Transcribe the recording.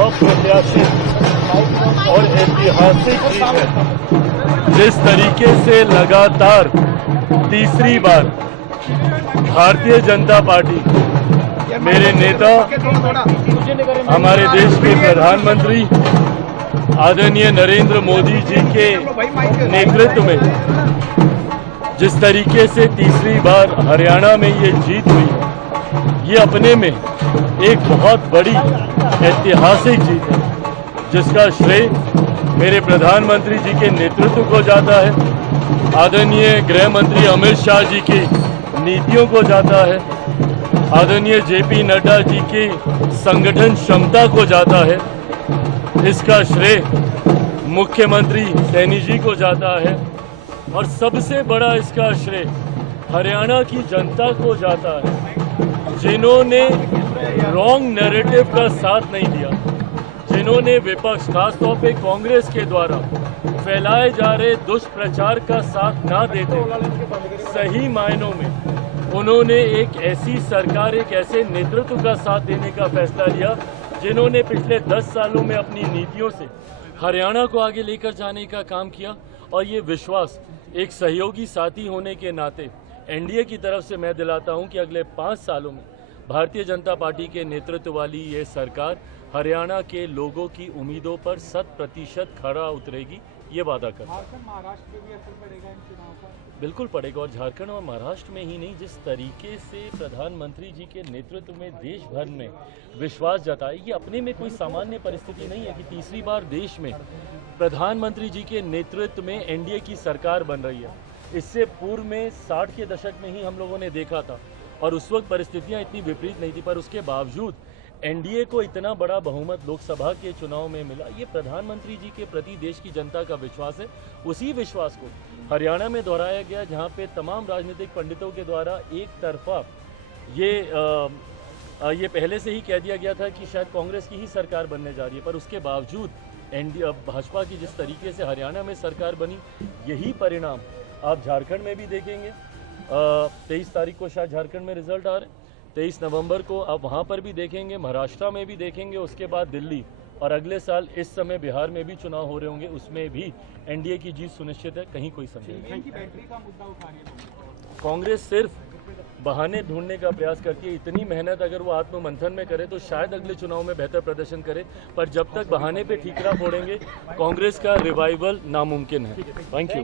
अप्रत्याशित और ऐतिहासिक जीत है। जिस तरीके से लगातार तीसरी बार भारतीय जनता पार्टी, मेरे नेता, हमारे देश के प्रधानमंत्री आदरणीय नरेंद्र मोदी जी के नेतृत्व में जिस तरीके से तीसरी बार हरियाणा में ये जीत हुई है, ये अपने में एक बहुत बड़ी ऐतिहासिक जीत है, जिसका श्रेय मेरे प्रधानमंत्री जी के नेतृत्व को जाता है, आदरणीय गृह मंत्री अमित शाह जी की नीतियों को जाता है, आदरणीय जेपी नड्डा जी की संगठन क्षमता को जाता है। इसका श्रेय मुख्यमंत्री सैनी जी को जाता है और सबसे बड़ा इसका श्रेय हरियाणा की जनता को जाता है, जिन्होंने रॉन्ग नैरेटिव का साथ नहीं दिया, जिन्होंने विपक्ष खासतौर पे कांग्रेस के द्वारा फैलाए जा रहे दुष्प्रचार का साथ ना देते सही मायनों में उन्होंने एक ऐसी सरकार, एक ऐसे नेतृत्व का साथ देने का फैसला लिया, जिन्होंने पिछले 10 सालों में अपनी नीतियों से हरियाणा को आगे लेकर जाने का काम किया। और ये विश्वास एक सहयोगी साथी होने के नाते एनडीए की तरफ से मैं दिलाता हूं कि अगले 5 सालों में भारतीय जनता पार्टी के नेतृत्व वाली ये सरकार हरियाणा के लोगों की उम्मीदों पर 100% खरा उतरेगी, ये वादा करता हूं। झारखंड महाराष्ट्र में भी असर पड़ेगा इन चुनाव का? बिल्कुल पड़ेगा, और झारखंड और महाराष्ट्र में ही नहीं, जिस तरीके से प्रधानमंत्री जी के नेतृत्व में देश भर में विश्वास जताए, ये अपने में कोई सामान्य परिस्थिति नहीं है कि तीसरी बार देश में प्रधानमंत्री जी के नेतृत्व में एनडीए की सरकार बन रही है। इससे पूर्व में 60 के दशक में ही हम लोगों ने देखा था और उस वक्त परिस्थितियां इतनी विपरीत नहीं थी, पर उसके बावजूद एनडीए को इतना बड़ा बहुमत लोकसभा के चुनाव में मिला। ये प्रधानमंत्री जी के प्रति देश की जनता का विश्वास है। उसी विश्वास को हरियाणा में दोहराया गया, जहां पे तमाम राजनीतिक पंडितों के द्वारा एक तरफा ये पहले से ही कह दिया गया था कि शायद कांग्रेस की ही सरकार बनने जा रही है, पर उसके बावजूद एनडीए भाजपा की जिस तरीके से हरियाणा में सरकार बनी, यही परिणाम आप झारखंड में भी देखेंगे। 23 तारीख को शायद झारखंड में रिजल्ट आ रहे हैं, 23 नवंबर को आप वहाँ पर भी देखेंगे, महाराष्ट्र में भी देखेंगे, उसके बाद दिल्ली, और अगले साल इस समय बिहार में भी चुनाव हो रहे होंगे, उसमें भी एनडीए की जीत सुनिश्चित है, कहीं कोई संदेह नहीं। कांग्रेस सिर्फ बहाने ढूंढने का प्रयास करती है। इतनी मेहनत अगर वो आत्ममंथन में करे तो शायद अगले चुनाव में बेहतर प्रदर्शन करे, पर जब तक बहाने पे ठीकरा फोड़ेंगे, कांग्रेस का रिवाइवल नामुमकिन है। Thank you.